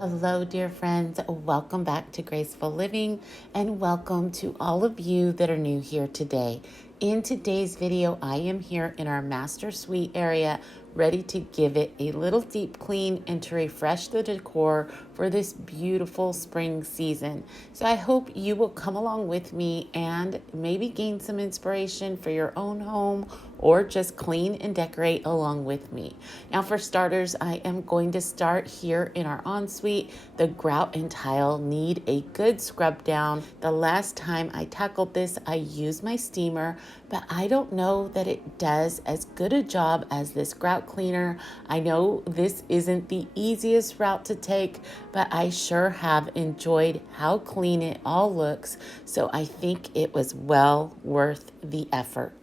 Hello, dear friends. Welcome back to Graceful Living and welcome to all of you that are new here today. In today's video, I am here in our master suite area, ready to give it a little deep clean and to refresh the decor for this beautiful spring season. So I hope you will come along with me and maybe gain some inspiration for your own home or just clean and decorate along with me. Now for starters, I am going to start here in our ensuite. The grout and tile need a good scrub down. The last time I tackled this, I used my steamer, but I don't know that it does as good a job as this grout cleaner. I know this isn't the easiest route to take, but I sure have enjoyed how clean it all looks, so I think it was well worth the effort.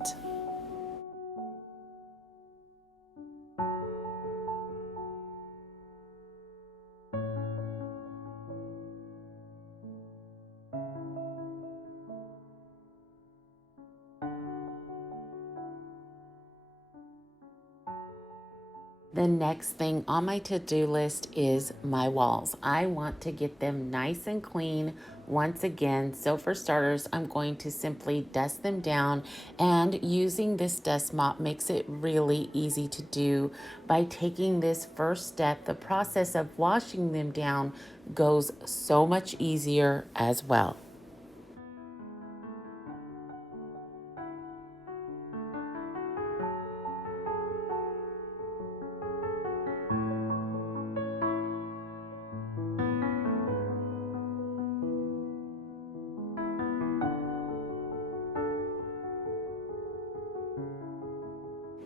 The next thing on my to-do list is my walls. I want to get them nice and clean once again. So for starters, I'm going to simply dust them down, and using this dust mop makes it really easy to do. By taking this first step, the process of washing them down goes so much easier as well.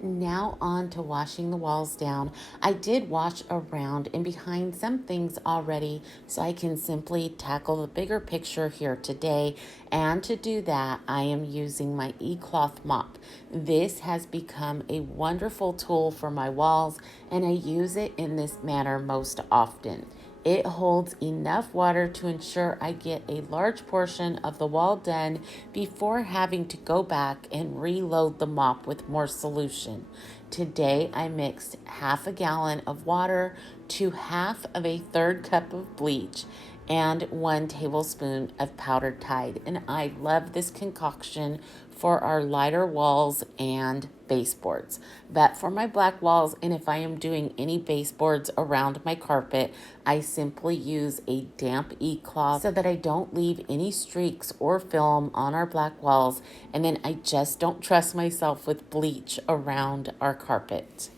Now on to washing the walls down. I did wash around and behind some things already, so I can simply tackle the bigger picture here today. And to do that, I am using my e-cloth mop. This has become a wonderful tool for my walls, and I use it in this manner most often. It holds enough water to ensure I get a large portion of the wall done before having to go back and reload the mop with more solution. Today I mixed half a gallon of water to half of a third cup of bleach and 1 tablespoon of powdered Tide. And I love this concoction for our lighter walls and baseboards. But for my black walls, and if I am doing any baseboards around my carpet, I simply use a damp e-cloth so that I don't leave any streaks or film on our black walls. And then I just don't trust myself with bleach around our carpet.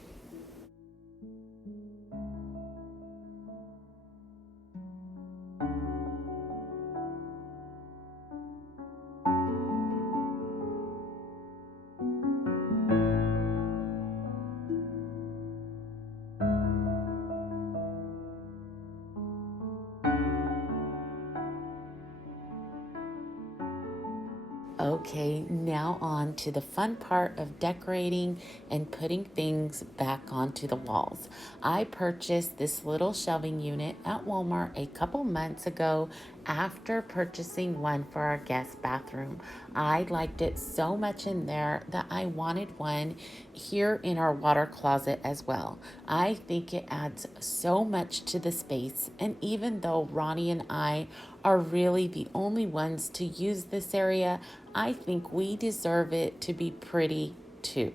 Okay, now on to the fun part of decorating and putting things back onto the walls. I purchased this little shelving unit at Walmart a couple months ago after purchasing one for our guest bathroom. I liked it so much in there that I wanted one here in our water closet as well. I think it adds so much to the space, and even though Ronnie and I are really the only ones to use this area, I think we deserve it to be pretty too.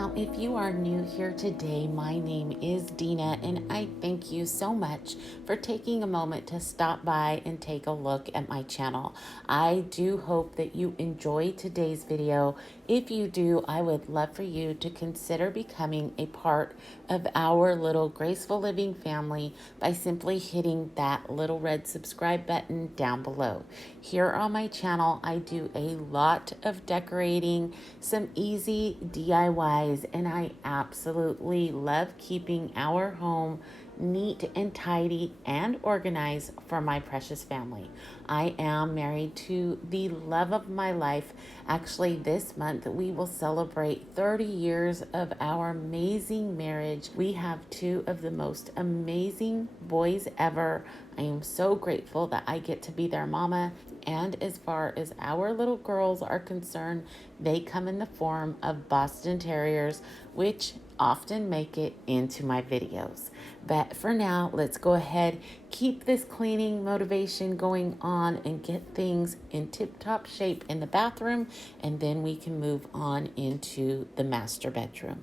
Now, if you are new here today, my name is Dina, and I thank you so much for taking a moment to stop by and take a look at my channel. I do hope that you enjoy today's video. If you do, I would love for you to consider becoming a part of our little Graceful Living family by simply hitting that little red subscribe button down below. Here on my channel, I do a lot of decorating, some easy DIYs, and I absolutely love keeping our home neat and tidy and organized for my precious family. I am married to the love of my life. Actually, this month we will celebrate 30 years of our amazing marriage. We have two of the most amazing boys ever. I am so grateful that I get to be their mama. And as far as our little girls are concerned, they come in the form of Boston Terriers, which often make it into my videos. But for now, let's go ahead, keep this cleaning motivation going on and get things in tip-top shape in the bathroom, and then we can move on into the master bedroom.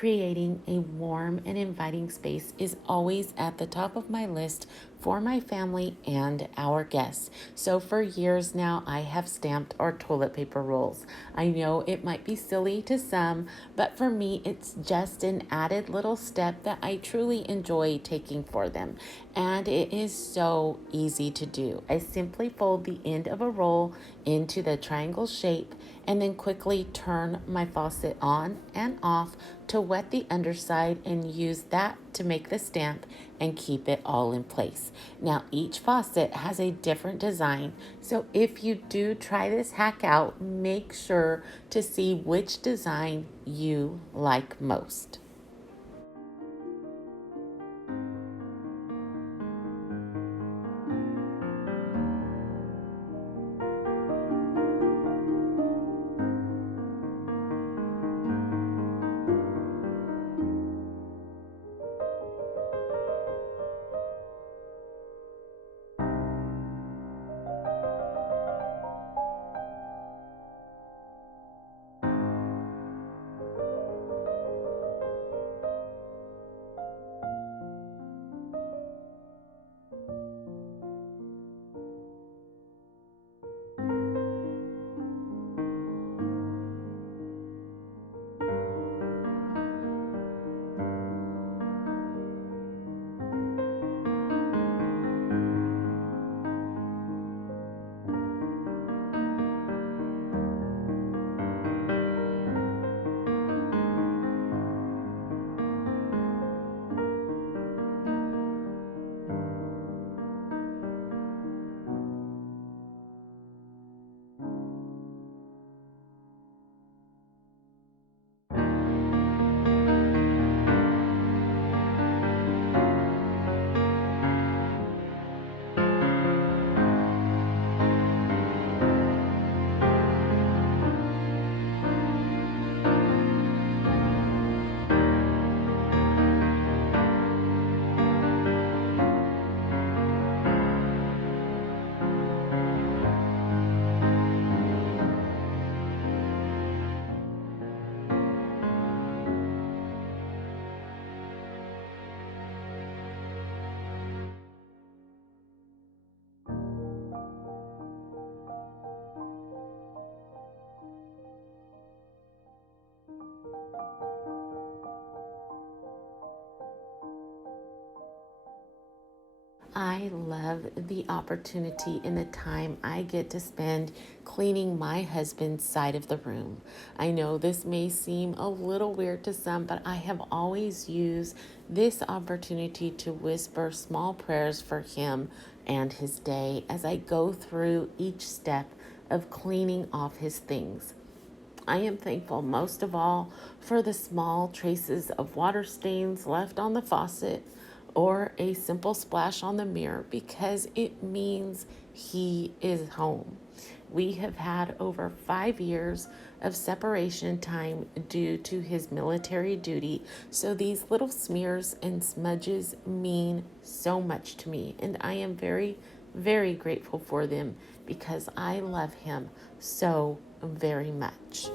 Creating a warm and inviting space is always at the top of my list for my family and our guests. So for years now, I have stamped our toilet paper rolls. I know it might be silly to some, but for me, it's just an added little step that I truly enjoy taking for them. And it is so easy to do. I simply fold the end of a roll into the triangle shape and then quickly turn my faucet on and off to wet the underside and use that to make the stamp and keep it all in place. Now, each faucet has a different design, so if you do try this hack out, make sure to see which design you like most. love the opportunity and the time I get to spend cleaning my husband's side of the room. I know this may seem a little weird to some, but I have always used this opportunity to whisper small prayers for him and his day as I go through each step of cleaning off his things. I am thankful most of all for the small traces of water stains left on the faucet or a simple splash on the mirror because it means he is home. We have had over 5 years of separation time due to his military duty, so these little smears and smudges mean so much to me, and I am very, very grateful for them because I love him so very much.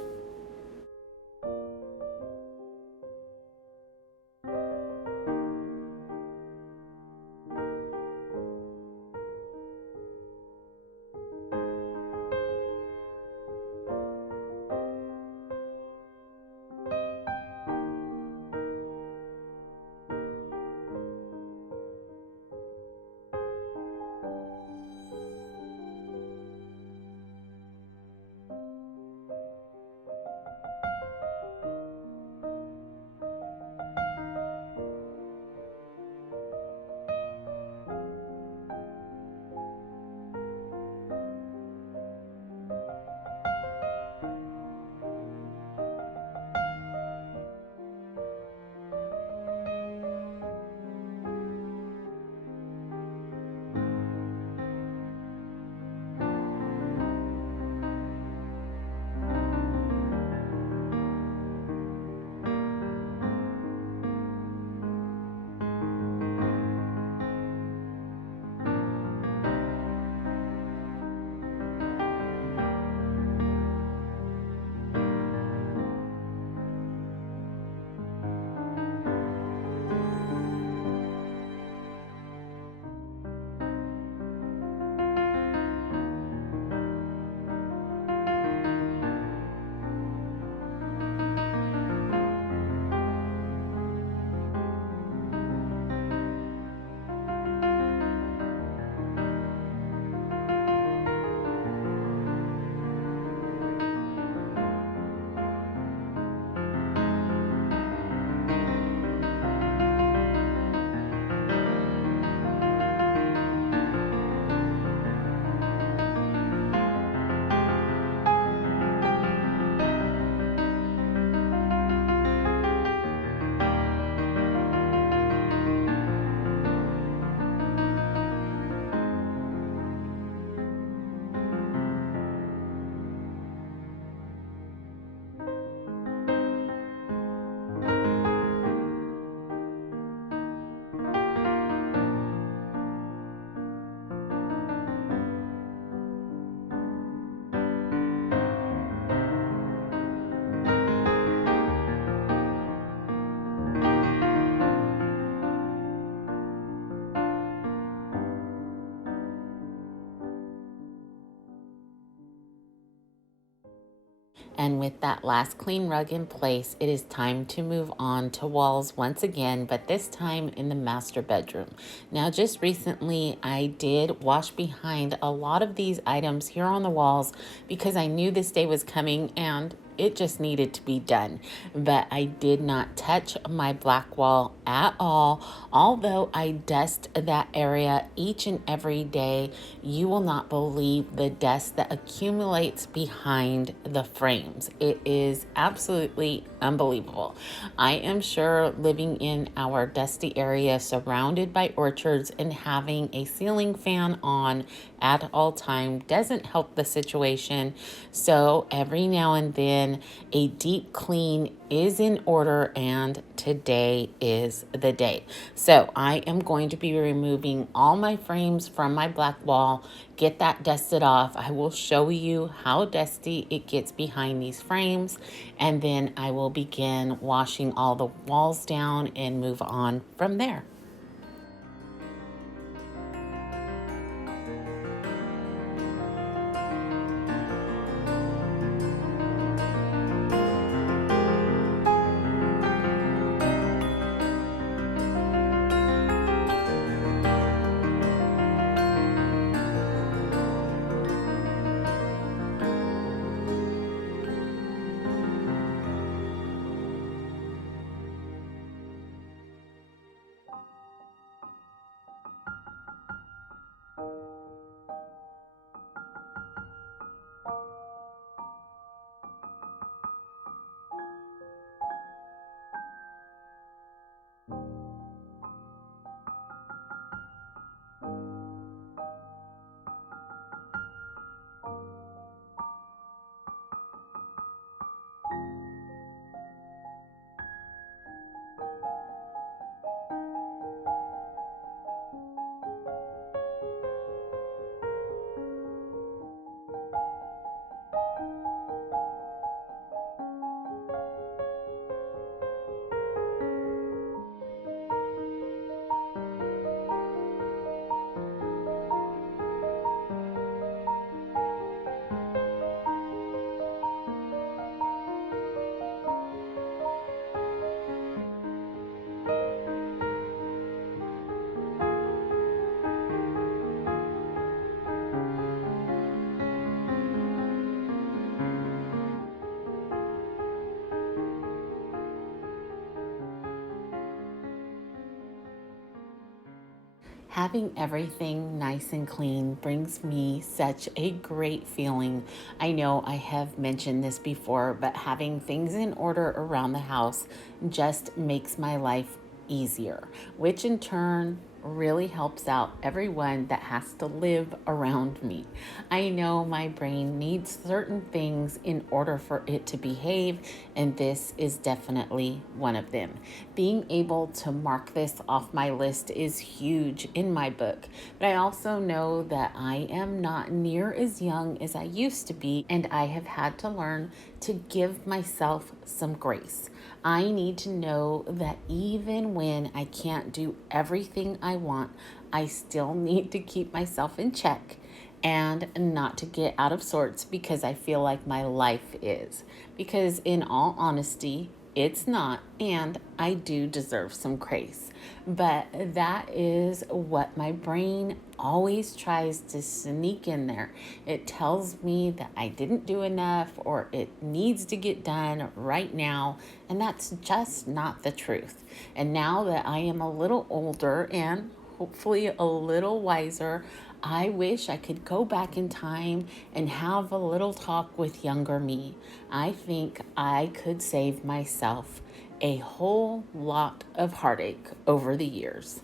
And with that last clean rug in place, it is time to move on to walls once again, but this time in the master bedroom. Now, just recently, I did wash behind a lot of these items here on the walls because I knew this day was coming and it just needed to be done. But I did not touch my black wall at all. Although I dust that area each and every day, you will not believe the dust that accumulates behind the frames. It is absolutely unbelievable. I am sure living in our dusty area surrounded by orchards and having a ceiling fan on at all time doesn't help the situation. So every now and then a deep clean is in order, and today is the day. So I am going to be removing all my frames from my black wall, get that dusted off. I will show you how dusty it gets behind these frames, and then I will begin washing all the walls down and move on from there. Having everything nice and clean brings me such a great feeling. I know I have mentioned this before, but having things in order around the house just makes my life easier, which in turn really helps out everyone that has to live around me. I know my brain needs certain things in order for it to behave, and this is definitely one of them. Being able to mark this off my list is huge in my book, but I also know that I am not near as young as I used to be, and I have had to learn to give myself some grace. I need to know that even when I can't do everything I want, I still need to keep myself in check and not to get out of sorts because I feel like my life is. Because, in all honesty, it's not, and I do deserve some grace. But that is what my brain always tries to sneak in there. It tells me that I didn't do enough or it needs to get done right now, and that's just not the truth. And now that I am a little older and hopefully a little wiser, I wish I could go back in time and have a little talk with younger me. I think I could save myself a whole lot of heartache over the years.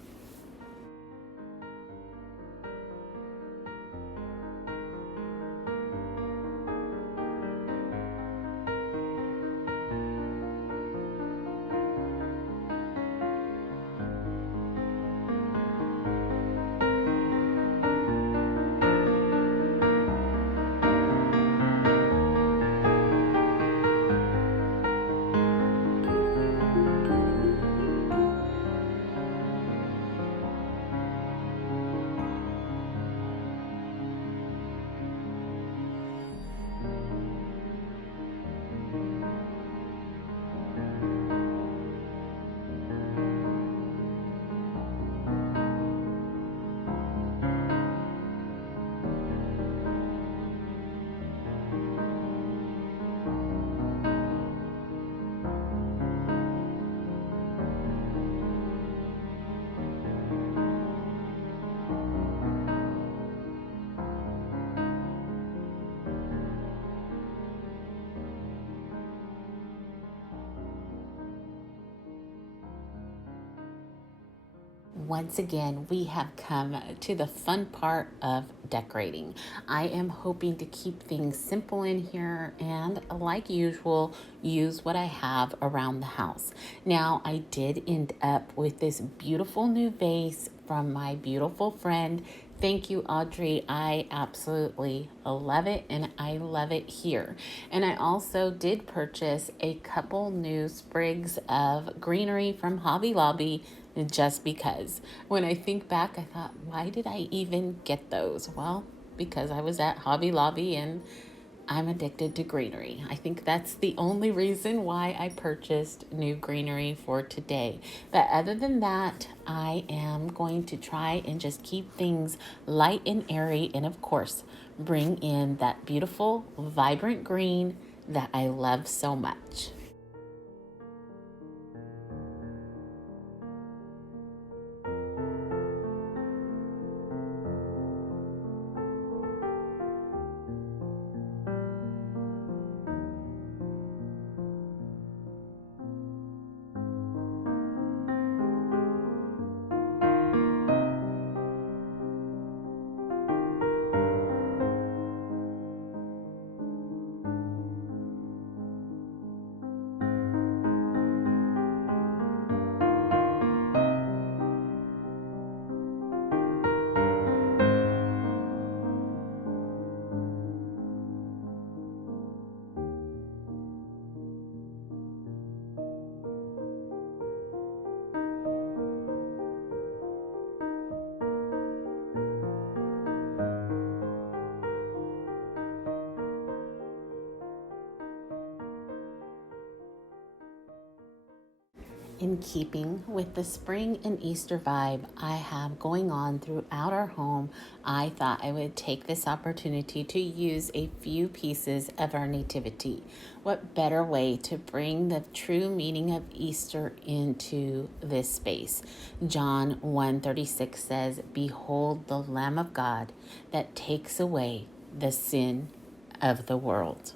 Once again, we have come to the fun part of decorating. I am hoping to keep things simple in here and, like usual, use what I have around the house. Now, I did end up with this beautiful new vase from my beautiful friend. Thank you, Audrey. I absolutely love it, and I love it here. And I also did purchase a couple new sprigs of greenery from Hobby Lobby just because. When I think back, I thought, why did I even get those? Well, because I was at Hobby Lobby and I'm addicted to greenery. I think that's the only reason why I purchased new greenery for today. But other than that, I am going to try and just keep things light and airy, and of course, bring in that beautiful, vibrant green that I love so much. In keeping with the spring and Easter vibe I have going on throughout our home, I thought I would take this opportunity to use a few pieces of our nativity. What better way to bring the true meaning of Easter into this space? John 1:36 says, "Behold the Lamb of God that takes away the sin of the world."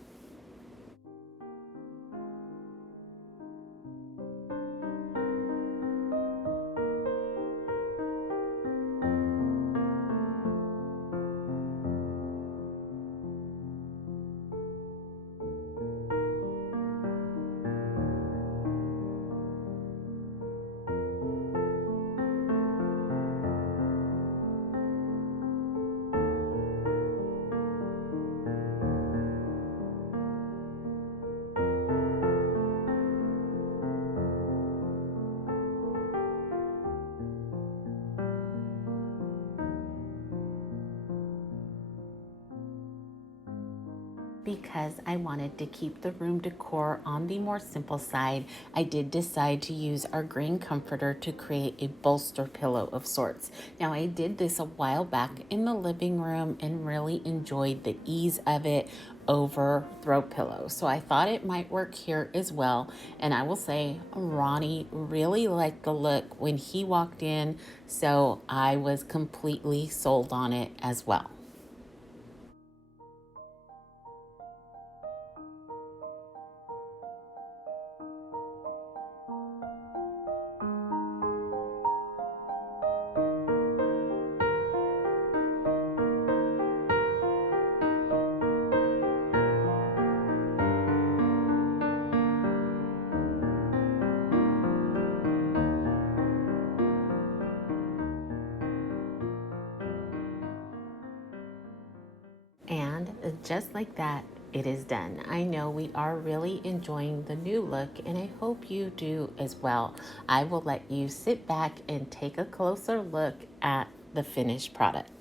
Because I wanted to keep the room decor on the more simple side, I did decide to use our green comforter to create a bolster pillow of sorts. Now, I did this a while back in the living room and really enjoyed the ease of it over throw pillows. So I thought it might work here as well. And I will say, Ronnie really liked the look when he walked in, so I was completely sold on it as well. And just like that, it is done. I know we are really enjoying the new look, and I hope you do as well. I will let you sit back and take a closer look at the finished product.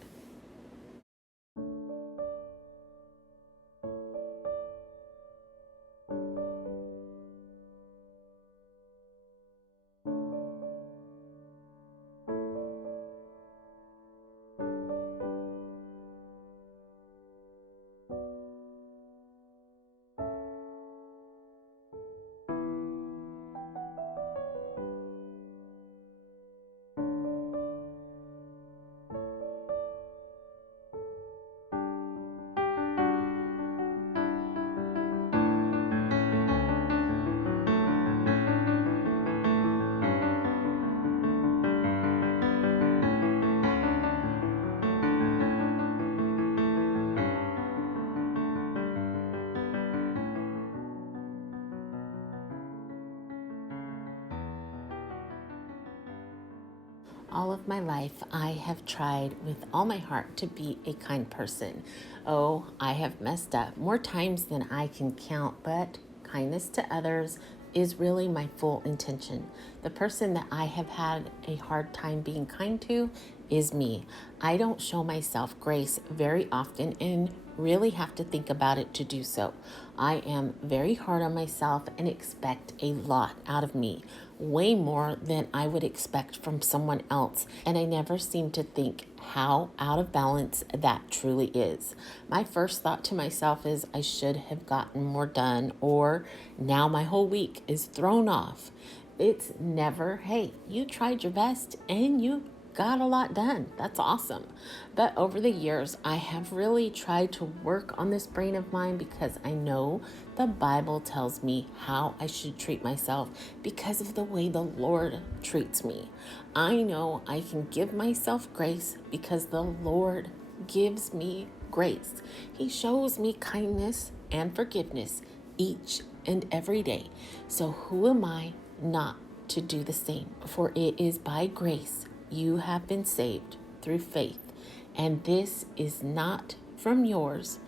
All of my life, I have tried with all my heart to be a kind person. Oh, I have messed up more times than I can count, but kindness to others is really my full intention. The person that I have had a hard time being kind to is me. I don't show myself grace very often and really have to think about it to do so. I am very hard on myself and expect a lot out of me, way more than I would expect from someone else. And I never seem to think how out of balance that truly is. My first thought to myself is I should have gotten more done, or now my whole week is thrown off. It's never, hey, you tried your best and you got a lot done. That's awesome. But over the years, I have really tried to work on this brain of mine because I know the Bible tells me how I should treat myself because of the way the Lord treats me. I know I can give myself grace because the Lord gives me grace. He shows me kindness and forgiveness each and every day. So who am I not to do the same? For it is by grace you have been saved through faith, and this is not from yours,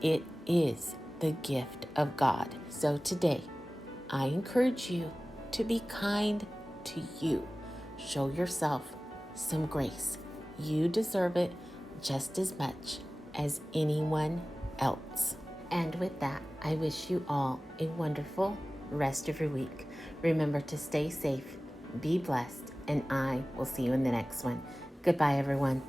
it is the gift of God. So today, I encourage you to be kind to you. Show yourself some grace. You deserve it just as much as anyone else. And with that, I wish you all a wonderful rest of your week. Remember to stay safe, be blessed, and I will see you in the next one. Goodbye, everyone.